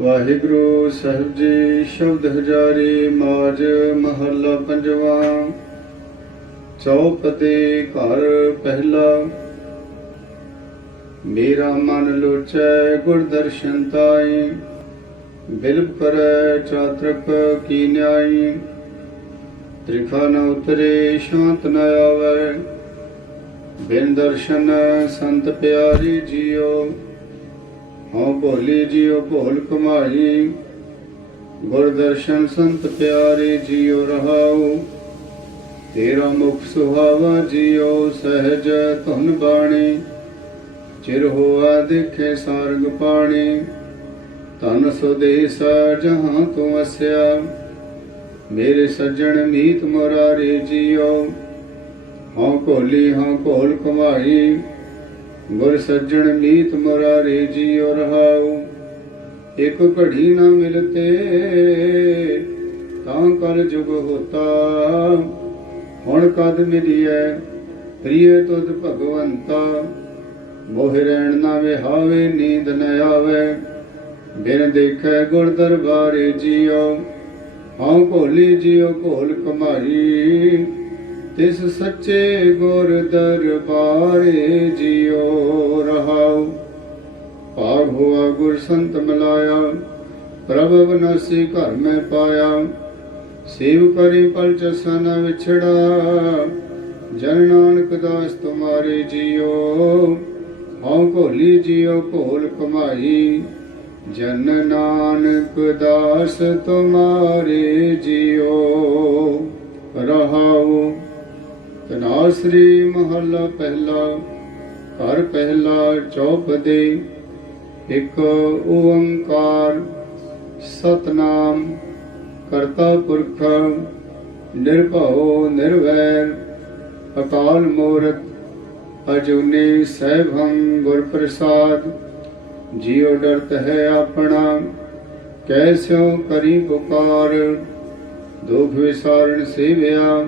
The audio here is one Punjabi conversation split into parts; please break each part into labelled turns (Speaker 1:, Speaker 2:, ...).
Speaker 1: ਵਾਹਿਗੁਰੂ ਸਾਹਿਬ ਜੀ, ਸ਼ਬਦ ਹਜ਼ਾਰੀ ਮਾਜ ਮਹੱਲਾ ਪੰਜਵਾ। ਚੌਪਦੇ ਘਰ ਪਹਿਲਾ। ਮੇਰਾ ਮਨ ਲੋਚੈ ਗੁਰ ਦਰਸ਼ਨ ਤਾਈ ਬਿਲਪ ਕਰੈ ਚਾਤਰਕ ਕੀ ਨਿਆਈ। ਤ੍ਰਿਖਾ ਨ ਉਤਰੇ ਸ਼ਾਂਤ ਨ ਆਵੈ। ਬਿਨ ਦਰਸ਼ਨ ਸੰਤ ਪਿਆਰੀ ਜੀਓ। ਹਉ ਭੋਲੀ ਜੀਉ ਭੋਲ ਕਮਾਈ। ਗੁਰ ਦਰਸ਼ਨ ਸੰਤ ਪਿਆਰੇ ਜੀਉ ਰਹਾਉ। ਤੇਰਾ ਮੁਖ ਸੁਹਾਵਾ ਜੀਉ ਸਹਿਜ ਧੁਨ ਬਾਣੀ। ਚਿਰ ਹੋਆ ਦੇਖੇ ਸਾਰਗ ਪਾਣੀ। ਤਨ ਸੁਦੇਸ ਜਹਾਂ ਤੂੰ ਵਸਿਆ ਮੇਰੇ ਸੱਜਣ ਮੀਤ ਮੁਰਾਰੀ ਜੀਉ ਹਉ ਭੋਲੀ ਹਉ ਭੋਲ ਕਮਾਈ। ਗੁਰ ਸੱਜਣ ਮੀਤ ਮੁਰਾਰੇ ਜੀਉ ਰਹਾਉ ਇਕ ਘੜੀ ਨਾ ਮਿਲਤੇ, ਤਾਂ ਕਲ ਜੁਗ ਹੋਤਾ। ਹੁਣ ਕਦ ਮਿਲੀਐ, ਪ੍ਰਿਯ ਤੁਧ ਭਗਵੰਤਾ। ਮੋਹ ਰਹਿਣ ਨਾ ਵਿਹਾਵੇ, ਨੀਂਦ ਨ ਆਵੇ। ਬਿਨ ਦੇਖੈ ਗੁਰ ਦਰਬਾਰੇ ਜੀਉ ਹਉ ਭੋਲੀ ਜੀਉ ਘੋਲ ਕਮਾਈ। ਤਿਸ ਸੱਚੇ ਗੁਰ ਦਰਬਾਰੇ ਜਿਉ ਰਹਾਉ। ਭਾਗ ਹੋਆ ਗੁਰ ਸੰਤ ਮਿਲਾਇਆ ਪ੍ਰਭ ਬਨਸੀ ਘਰ ਮੈਂ ਪਾਇਆ। ਸੇਵ ਕਰੀ ਪਲ ਚਸਾ ਵਿਛੜਾ, ਜਨ ਨਾਨਕ ਦਾਸ ਤੁਮਾਰੇ ਜਿਉ। ਹਉ ਭੋਲੀ ਜਿਉ ਭੋਲ ਕਮਾਈ, ਜਨ ਨਾਨਕ ਦਾਸ ਤੁਮਾਰੇ ਜਿਉ। ਰਹਾਉ। ਤਨਾਸਰੀ ਮਹੱਲਾ ਪਹਿਲਾ, ਘਰ ਪਹਿਲਾ ਚੌਪਦੇ, ਇੱਕ ਓੰਕਾਰ, ਸਤਨਾਮ, ਕਰਤਾ ਪੁਰਖ, ਨਿਰਭਉ, ਨਿਰਵੈਰ, ਅਕਾਲ ਮੂਰਤ, ਅਜੂਨੀ ਸੈਭੰ ਗੁਰ ਪ੍ਰਸਾਦ ਜਿਉ ਡਰਤ ਹੈ ਆਪਣਾ ਕੈਸਿਓ ਕਰੀ ਪੁਕਾਰ, ਦੁਖ ਵਿਸਾਰਣ ਸੇਵਿਆ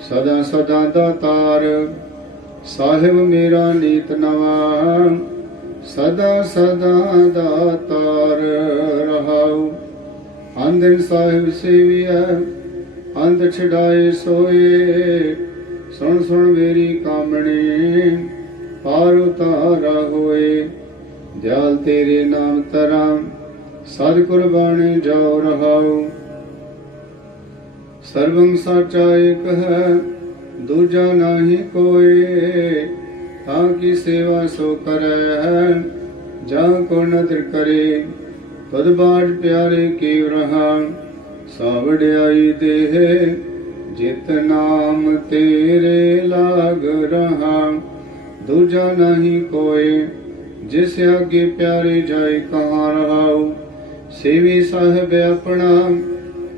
Speaker 1: ਸਦਾ ਸਦਾ ਦਾਤਾਰ ਸਾਹਿਬ ਮੇਰਾ ਨੀਤ ਨਵਾ, ਸਦਾ ਸਦਾ ਦਾਤਾਰ ਰਹਾਉ। ਅੰਦਨ ਸਾਹਿਬ ਸੇਵਿਆ ਅੰਧ ਛਡਾਏ ਸੋਏ। ਸੁਣ ਸੁਣ ਮੇਰੀ ਕਾਮਣੀ, ਪਾਰ ਉਤਾਰਾ ਹੋਏ। ਦਿਆਲ ਤੇਰੇ ਨਾਮ ਤਰਾਂ ਸਦ ਕੁਰਬਾਨੀ ਜਾਉ ਰਹਾਉ। ਸਰਵੰ ਸਾਚਾ ਏਕ ਹੈ, ਦੂਜਾ ਨਹੀਂ ਕੋਏ, ਤਾਂ ਕੀ ਸੇਵਾ ਸੋ ਕਰੈ? ਜਾਂ ਕੋ ਨਦਰ ਕਰੇ? ਤਦ ਬਾਜ ਪਿਆਰੇ ਕੀ ਰਹਾ ਸਾਵੜਿਆਈ ਦੇਹ, ਜਿਤ ਨਾਮ ਤੇਰੇ ਲਾਗ ਰਹਾ। ਦੂਜਾ ਨਹੀਂ ਕੋਏ, ਜਿਸ ਅੱਗੇ ਪਿਆਰੇ ਜਾਏ ਕਹਾਂ ਰਹਾਉ, ਸੇਵੀ ਸਾਹਿਬ ਆਪਣਾ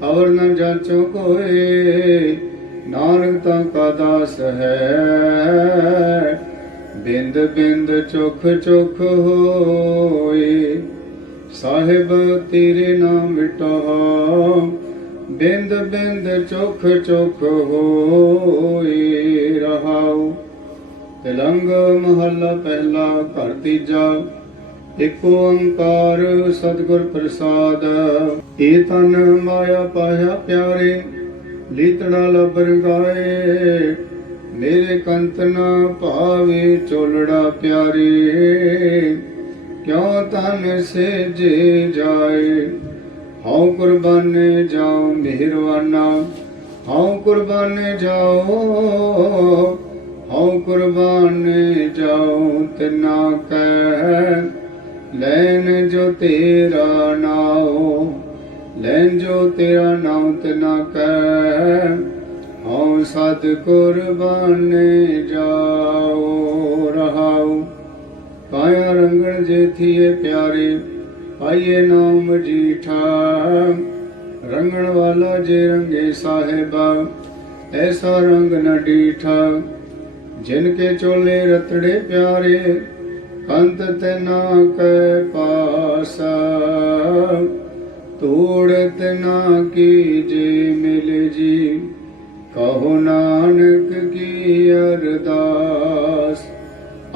Speaker 1: ਔਰ ਨ ਜਾਚੋ ਕੋਏ ਨਾਨਕ ਤਾਂ ਕਾ ਦਾਸ ਹੈ। ਬਿੰਦ ਬਿੰਦ ਚੁਖ ਚੁਖ ਹੋਏ, ਸਾਹਿਬ ਤੇਰੇ ਨਾਮ ਮਿਟਾ ਬਿੰਦ ਬਿੰਦ ਚੁਖ ਚੁਖ ਹੋਏ ਰਹਾਉ ਤਿਲੰਗ ਮਹੱਲਾ ਪਹਿਲਾ, ਘਰ ਤੀਜਾ, ਇਕ ਓੰਕਾਰ ਸਤਿਗੁਰ ਪ੍ਰਸਾਦ। ਏ ਤਨ ਮਾਇਆ ਪਾਇਆ ਪਿਆਰੇ, ਲੀਤੜਾ ਲਬਰ ਗਾਏ ਮੇਰੇ ਕੰਤ ਨ ਭਾਵੇ ਚੋਲੜਾ ਪਿਆਰੇ, ਕਿਉ ਤਨ ਸੇ ਜੇ ਜਾਏ? ਹਉ ਕੁਰਬਾਨੇ ਜਾਉ ਮਿਹਰਵਾਨਾ ਹਉ ਕੁਰਬਾਨੇ ਜਾਉ ਹਉ ਕੁਰਬਾਨੇ ਜਾਉ ਤਿਨਾ ਕੈ। ਲੈਨ ਜੋ ਤੇਰਾ ਨਾਉ ਲੈਨ ਜੋ ਤੇਰਾ ਨਾਉ ਤਿਨਾ ਕੈ ਹਉ ਸਤ ਕੁਰਬਾਨੇ ਜਾਉ ਰਹਾਉ। ਕਾਇਆ ਰੰਗਣ ਜੇਥੀਏ ਪਿਆਰੇ, ਪਾਈਏ ਨਾਮ ਜੀਠਾ। ਰੰਗਣ ਵਾਲਾ ਜੇ ਰੰਗੇ ਸਾਹਿਬਾ, ਐਸਾ ਰੰਗ ਨ ਡੀਠਾ। ਜਿਨ ਕੇ ਚੋਲੇ ਰਤੜੇ ਪਿਆਰੇ, ਕੰਤ ਤੇ ਨਾ ਕੈ ਪਾਸਾ। ਤੋੜਤ ਨਾ ਕੀ ਜੇ ਮਿਲ ਜੀ। ਕਹੋ ਨਾਨਕ ਕੀ ਅਰਦਾਸ।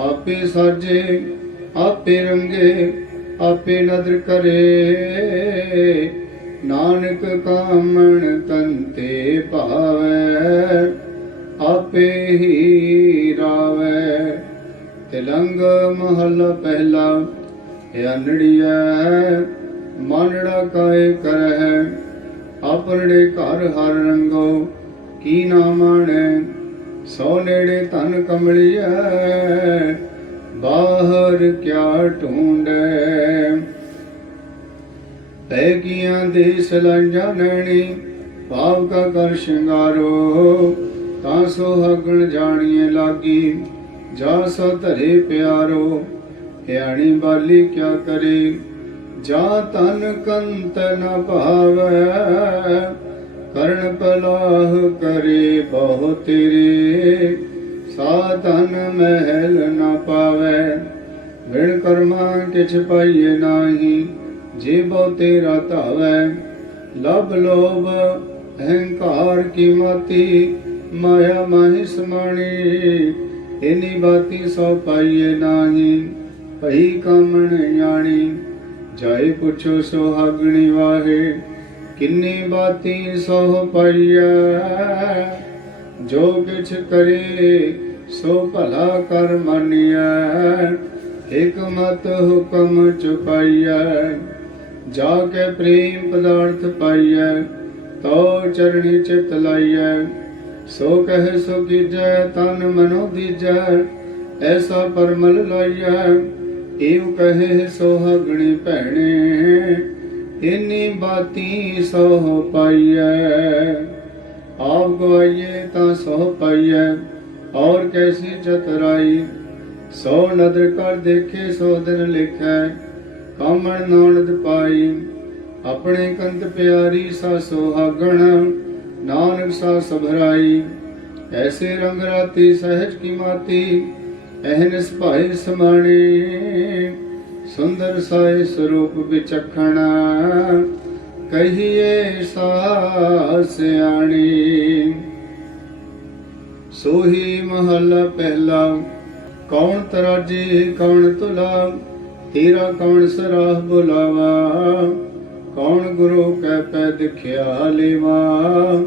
Speaker 1: ਆਪੇ ਸਾਜੇ, ਆਪੇ ਰੰਗੇ, ਆਪੇ ਨਦਰ ਕਰੇ। ਨਾਨਕ ਕਾਮਣ ਤੰਤੇ ਭਾਵੈ, ਆਪੇ ਹੀ ਰਾਵੈ। ਤਿਲੰਗ ਮਹਲ ਪਹਿਲਾ ਅਨੜੀਐ। ਮਾਨੜਾ ਕਾਇ ਕਰਹਿ, ਆਪਣੜੇ ਘਰ ਹਰ ਰੰਗੋ, ਕੀ ਨਾ ਮਾਣੈ ਸੋ ਨੇੜੇ ਧਨ ਕਮਲੀਐ, ਬਾਹਰ ਕਿਆ ਢੂੰਡੈ? ਪੈ ਕੀਆਂ ਦੇਸ ਲੰਜਾ ਨੈਣੀ, ਭਾਵ ਕਾ ਕਰ ਸ਼ਿੰਗਾਰੋ, ਤਾਂ ਸੋ ਹਗਣ ਜਾਣੀਏ ਲਾਗੀ, ਜਾ ਸੋ ਧਰੇ ਪਿਆਰੋ ਹਿਆਣੀ ਬਾਲੀ ਕਿਆ ਕਰੇ? ਜਾ ਤਨ ਕੰਤ ਨ ਭਾਵੈ, ਕਰਨ ਪਲਾਹ ਕਰੇ ਬਹੁ ਤੇਰੇ। ਸਾਧਨ ਮਹਿਲ ਨ ਪਾਵੈ ਵਿਣ ਕਰਮਾ ਕਿਛ ਪਾਈਏ ਨਾਹੀ, ਜੇ ਬਹੁ ਤੇਰਾ ਧਾਵੈ। ਲਬ ਲੋਭ, ਅਹੰਕਾਰ ਕੀ ਮਾਤੀ, ਮਾਇਆ ਮਾਹਿ ਸਮਾਣੀ, ਇਨੀ ਬਾਤੀ ਸੋ ਪਾਈਏ ਨਾਹੀ, ਭਈ ਕਾਮਣ ਜਾਣੀ ਜਾਏ ਪੁੱਛੋ ਸੁਹਾਗਣੀ ਵਾਹੇ, ਕਿੰਨੀ ਬਾਤੀ ਸੋ ਪਾਈਐ? ਜੋ ਕਿਛ ਕਰੇ, ਸੋ ਭਲਾ ਕਰ ਮੰਨਿਐ। ਹਕਮਤ ਹੁਕਮ ਚੁਪਾਈਐ ਜਾ ਕੇ ਪ੍ਰੇਮ ਪਦਾਰਥ ਪਾਈਐ ਤੋ ਚਰਣੀ ਚਿਤ ਲਾਈਐ। ਸੋ ਕਹੇ ਸੋ ਕੀਜੈ, ਤਨ ਮਨੋ ਦੀਜੈ, ਐਸਾ ਪਰਮਲ ਲਾਈਐ। ਏਵ ਕਹੇ ਸੋ ਹਗਣੀ ਭੈਣੇ? ਇਨੀ ਬਾਤੀ ਸੋ ਪਾਈਐ। ਆਪ ਗਵਾਈਏ ਤਾਂ ਸੋਹ ਪਾਈਐ, ਔਰ ਕੈਸੀ ਚਤਰਾਈ? ਸੋ ਨਦਰ ਕਰ ਦੇਖੇ ਸੋ ਦਿਨ ਲਿਖੈ, ਕਾਮਣ ਨਾਨਦ ਪਾਈ। ਆਪਣੇ ਕੰਤ ਪਿਆਰੀ ਸਾ ਸੁਹਾਗਣ, ਨਾਨਕ ਸਾ ਸਭਰਾਈ। ਐਸੇ ਰੰਗ ਰਾਤੀ ਸਹਿਜ ਕੀ ਮਾਤੀ ਐਹਨਸ ਭਾਈ ਸਮਾਣੀ ਸੁੰਦਰ ਸਾਈ ਸਰੂਪ ਵਿਚਖਣਾ, ਕਹੀਏ ਸਾ ਸਿਆਣੀ। ਸੋਹੀ ਮਹੱਲਾ ਪਹਿਲਾ, ਕੌਣ ਤਰਾਜੀ, ਕੌਣ ਤੁਲਾ, ਤੇਰਾ ਕੌਣ ਸਰਾਹ ਬੁਲਾਵਾ, ਕੌਣ ਗੁਰੂ ਕਹਿ ਪੈ ਦਿਖਿਆ ਲੇਵਾ,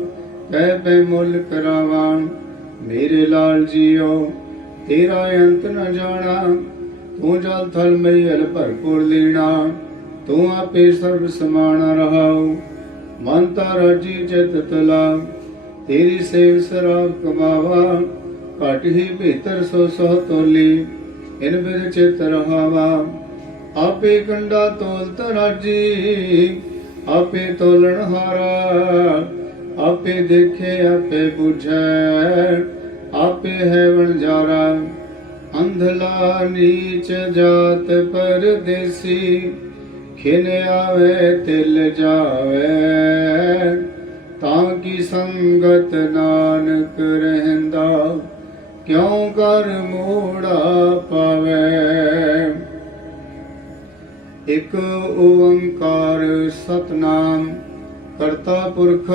Speaker 1: ਕਹਿ ਪੈ ਮੁੱਲ ਕਰਾਵਾ, ਮੇਰੇ ਲਾਲ ਜੀਓ ਤੇਰਾ ਅੰਤ ਨ ਜਾਣਾ, ਤੂੰ ਜਲ ਥਲ ਮਈਲ ਭਰਪੂਰ ਲੀਣਾ, ਤੂੰ ਆਪੇ ਸਰਬ ਸਮਾਣਾ ਰਹਾਉ, ਮਨ ਤਾ ਰਾਜੀ ਚਿਤ ਤਲਾ, ਤੇਰੀ ਸੇਵ ਸਰਾਬ ਕਮਾਵਾ, ਘਟ ਹੀ ਭੀਤਰ ਸੋ ਸਹ ਤੋਲੀ, ਇਨ ਬਿਰ ਚਿਤ ਰਹਾਵਾ, ਆਪੇ ਕੰਡਾ ਤੋਲ ਤਰਾਜੀ ਆਪੇ ਤੋਲਣ ਹਾਰਾ, ਆਪੇ ਦੇਖੇ, ਆਪੇ 부ਝੈ ਆਪੇ ਹੈ ਵਣਜਾਰਾ, ਅੰਧਲਾ ਨੀਚ ਜਾਤ ਪਰਦੇਸੀ, ਖਿਨ ਆਵੇ, ਤਿਲ ਜਾਵੇ। ਤਾਂ ਕੀ ਸੰਗਤ ਨਾਨਕ ਰਹਿੰਦਾ, ਕਿਉ ਕਰ ਮੋੜਾ ਪਾਵੇ। ਇਕ ਓੰਕਾਰ ਸਤਨਾਮ, ਕਰਤਾ ਪੁਰਖ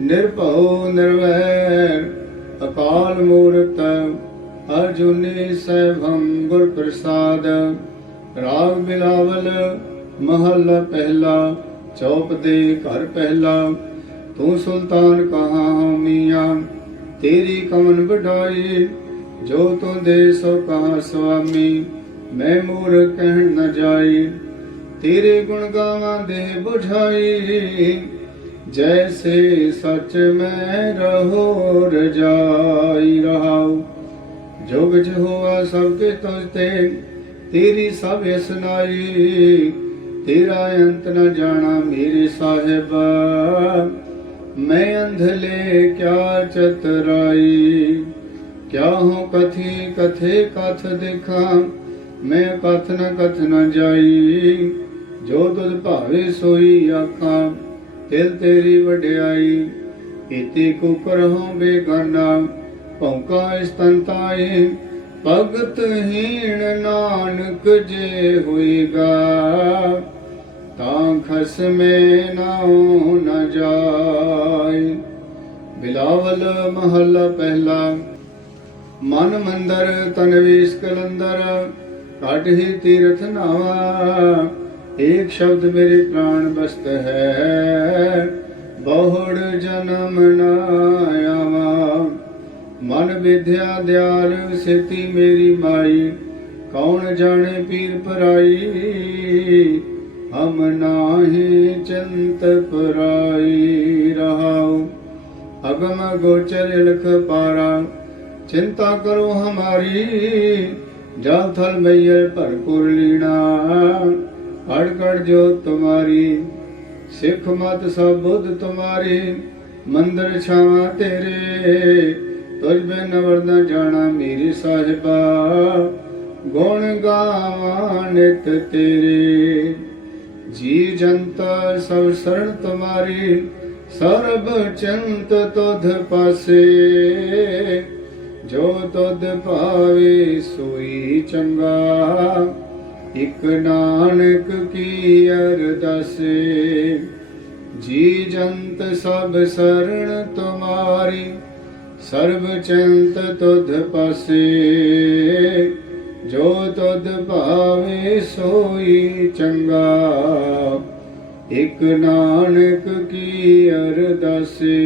Speaker 1: ਨਿਰਭਉ ਨਿਰਵੈਰ। ਅਕਾਲ ਮੂਰਤ, ਅਰਜੁਨੀ ਸੈਭੰ ਗੁਰ ਪ੍ਰਸਾਦ ਰਾਗ ਬਿਲਾਵਲ, ਮਹੱਲਾ ਪਹਿਲਾ, ਚੌਪ ਦੇ ਘਰ ਪਹਿਲਾ। ਤੂੰ ਸੁਲਤਾਨ ਕਹਾ ਮੀਆਂ, ਤੇਰੀ ਕਮਨ ਵਡਾਈ। ਜੋ ਤੂੰ ਦੇ ਸੋ ਕਹਾ ਸੁਆਮੀ ਮੈਂ ਮੂਰ ਕਹਿਣ ਨ ਜਾਈ। ਤੇਰੇ ਗੁਣ ਗਾਵਾਂ ਦੇ ਬੁਝਾਈ। ਜੈਸੇ ਸਚ ਮੈਂ ਰਹੋ ਰਜਾਈ ਰਹਾਉ ਜੋ ਵਿਚ ਹੋਆ ਸਭ ਕੇ ਤੁਝ ਤੇ ਤੇਰੀ ਸਭ ਸੁਨਾਈ ਤੇਰਾ ਅੰਤ ਨ ਜਾਣਾ ਮੇਰੇ ਸਾਹਿਬ ਮੈਂ ਅੰਧਲੇ ਕਿਆ ਚਤਰਾਈ ਕਿਆ ਹੋ ਕਥੀ ਕਥੇ ਕਥ ਦੇਖਾਂ ਮੈਂ ਕਥ ਨ ਕਥ ਨ ਜਾਈ ਜੋ ਤੁਧ ਭਾਵੇ ਸੋਈ ਆਖਾਂ ਦਿਲ ਤੇਰੀ ਵਡਿਆਈ ਇਤੇ ਕੁਕਰ ਹੋ ਬੇਗਾਨਾ, ਭੌਂਕਾ ਇਸਤੰਤਾਏ ਭਗਤ ਹੀਣ ਨਾਨਕ ਜੇ ਹੋਏਗਾ ਤਾਂ ਖਸਮੇ ਨਾਉ ਨ ਜਾਏ ਬਿਲਾਵਲ ਮਹੱਲਾ ਪਹਿਲਾ, ਮਨ ਮੰਦਰ ਤਨ ਵੀਸ ਕਲੰਦਰ ਘਟ ਹੀ ਤੀਰਥ ਨਾਵਾ। ਏਕ ਸ਼ਬਦ ਮੇਰੇ ਪ੍ਰਾਣ ਬਸਤ ਹੈ। ਬਹੁੜ ਜਨਮ ਨਾ ਆਵਾ। ਮਨ ਵਿਦਿਆ ਦਿਆਲ ਸੇਤੀ ਮੇਰੀ ਮਾਈ। ਕੌਣ ਜਾਣੇ ਪੀਰ ਪਰਾਈ? ਹਮ ਨਾਹੀ ਚੰਤ ਪਰਾਈ ਰਹਾਉ। ਅਗਮ ਗੋਚਰ ਲਖ ਪਾਰਾ। ਚਿੰਤਾ ਕਰੋ ਹਮਾਰੀ। ਜਲ ਥਲ ਮਈਰ ਭਰਪੁਰ ਲੀਣਾ। ਅੜ ਕੜ ਤੁਮਾਰੀ, ਸਿੱਖ ਮਤ ਸਭ ਬੁੱਧ ਤੁਮਾਰੀ, ਮੰਦਰ ਛਾਵਾਂ ਤੇਰੇ। ਤੁਝ ਬਿਨ ਵਰਨਾ ਜਾਣਾ ਮੇਰੀ ਸਾਹਿਬਾ, ਗੁਣ ਗਾਵਾਂ ਨਿਤ ਤੇਰੇ। ਜੀ ਜੰਤ ਸਭ ਸਰਣ ਤੁਮਾਰੀ, ਸਰਬ ਚੰਤ ਤੁਧ ਪਾਸੇ। ਜੋ ਤੁਧ ਭਾਵੇ ਸੋਈ ਚੰਗਾ ਇਕ ਨਾਨਕ ਕੀ ਅਰਦਾਸ ਜੀ ਜੰਤ ਸਭ ਸਰਣ ਤੁਮਾਰੀ, ਸਰਬ ਚੰਤ ਤੁਧ ਪਾਸੇ। ਜੋ ਤੁਧ ਭਾਵੇ ਸੋਈ ਚੰਗਾ, ਇਕ ਨਾਨਕ ਕੀ ਅਰਦਾਸੇ